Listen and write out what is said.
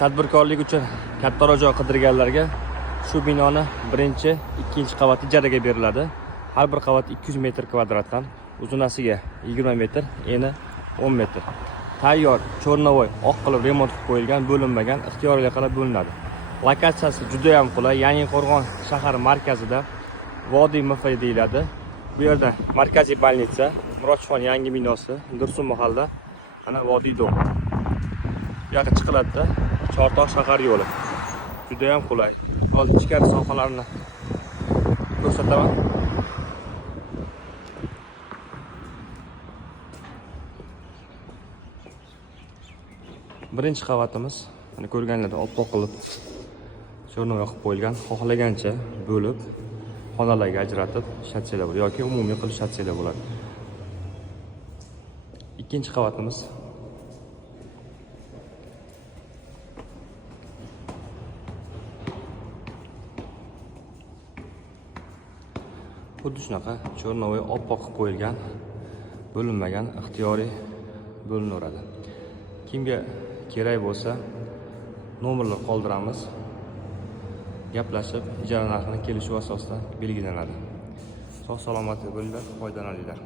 Tadbirkorlik uchun kattaroq joy qidirganlarga shu binoni birinchi, ikkinchi qavati ijaraga beriladi. Har bir qavat 200 metr kvadratdan, uzunasiga 20 metr, eni 10 metr. Tayyor, cho'rnavoy, oq qilib remont qilib qo'yilgan, bo'linmagan, ixtiyoriga qarab bo'linadi. Lokatsiyasi juda ham qulay. Yangiqo'rg'on shahar markazida Vodiy MF deyiladi. Bu yerda markaziy больница, Murodjon yangi binosi, Dursun mahalla, ana Vodiy dom. Bu yoqqa chiqiladi-da, Chortoq shahar yo'li. Juda ham qulay. Hozir ichkari sohalarni ko'rsataman. Birinchi qavatimiz, mana ko'rganlarda oppoq qilib cho'rnavoy qilib qo'yilgan, xohlagancha bo'lib, xonalarga ajratib ishlatsanglar bo'ladi yoki umumiy qilib ishlatsanglar bo'ladi. Ikkinchi qavatimiz. Xuddi shunaqa cho'rnavoy oppoq qilib qo'yilgan, bo'linmagan, ixtiyoriy bo'linaveradi. Kimga kerak bo'lsa, nomerlar qoldiramiz. Gaplashib, ijara narxini kelishuv asosida belgilanadi. Sog' salomat bo'linglar, foydalaninglar.